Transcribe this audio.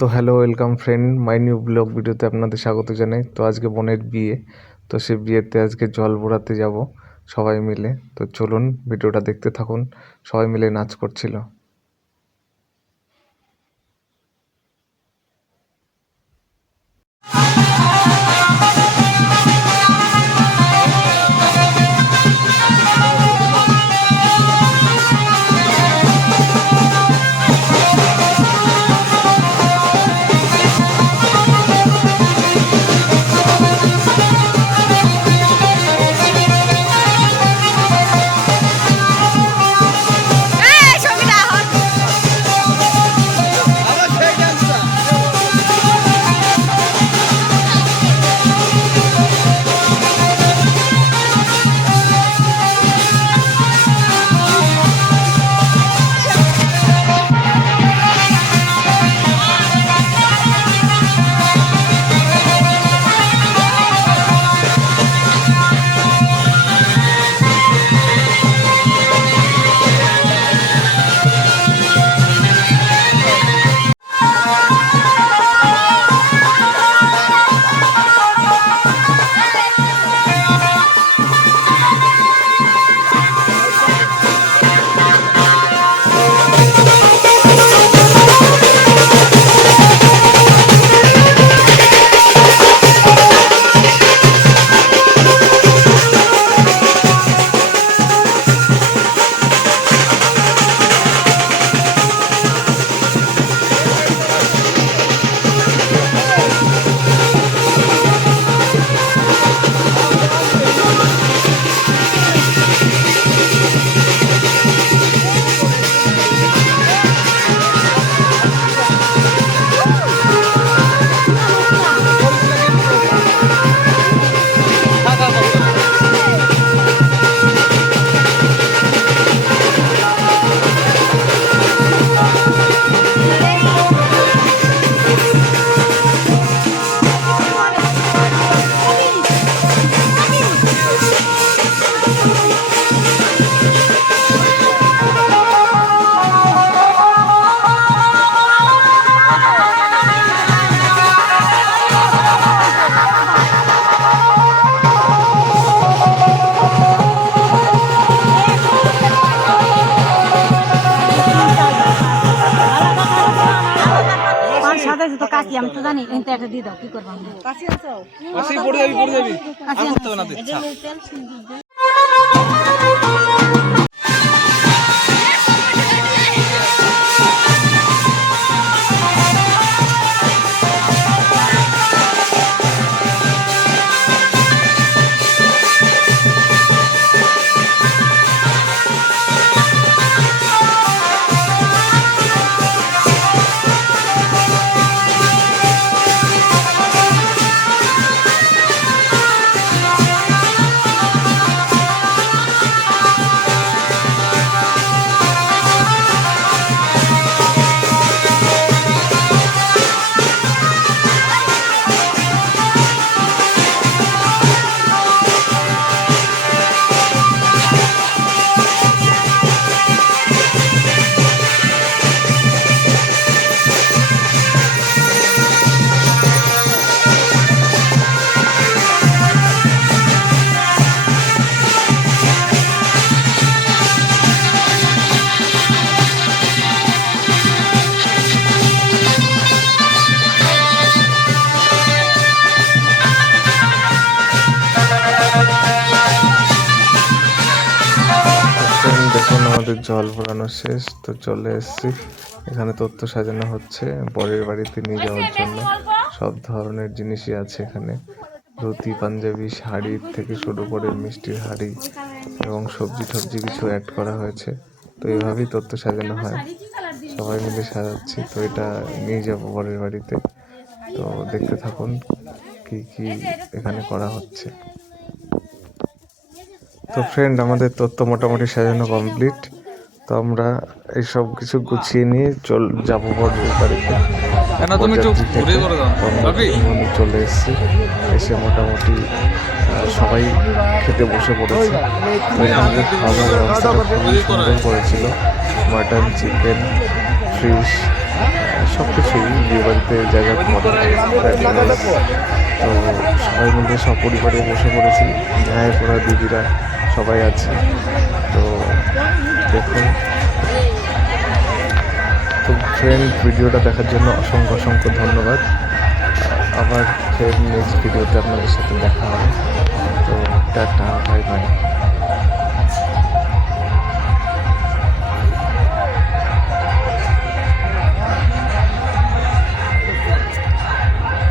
তো hello, welcome friend, my new blog ভিডিওতে আপনাদের স্বাগত জানাই। তো আজকে বোনের বিয়ে, তো সে বিয়েতে আজকে জল ভরাতে যাব সবাই মিলে। তো চলুন ভিডিওটা দেখতে থাকুন। সবাই মিলে নাচ করছিল। তো কাশি আমি তো জানি এনতে একটা দিয়ে দাও কি করব আমরা কাশি আছে কাশি পড়ে যাবি আর করতে হবে না দে দেখুন আমাদের জল ভরানো শেষ, তো চলে এসেছি। এখানে তথ্য সাজানো হচ্ছে বরের বাড়িতে নিয়ে যাওয়ার জন্য। সব ধরনের জিনিসই আছে এখানে, ধুতি পাঞ্জাবি শাড়ির থেকে শুরু করে মিষ্টির হাঁড়ি এবং সবজি টবজি কিছু অ্যাড করা হয়েছে। তো এইভাবেই তথ্য সাজানো হয়, সবাই মিলে সাজাচ্ছি। তো এটা নিয়ে যাব বরের বাড়িতে, তো দেখতে থাকুন কি কি এখানে করা হচ্ছে। তো ফ্রেন্ড, আমাদের তথ্য মোটামুটি সাজানো কমপ্লিট। তো আমরা এই সব কিছু গুছিয়ে নিয়ে যাবো বরের বাড়িতে। চলে এসেছি, এসে মোটামুটি সবাই খেতে বসে পড়েছে। খাওয়া দাওয়ার ব্যবস্থাটা খুবই সুন্দর করেছিল। মাটন, চিকেন, ফিশ সব কিছুই বিয়ে বাড়িতে যা যা করে। তো সবাই মিলে সপরিবারে বসে পড়েছি, ন্যায় পড়া দিদিরা সবাই আছে। তো দেখুন, তো ফ্রেন্ড ভিডিওটা দেখার জন্য অসংখ্য অসংখ্য ধন্যবাদ। আবার ফের নেক্সট ভিডিওতে আপনাদের সাথে দেখা হবে। তো টাটা, বাই বাই।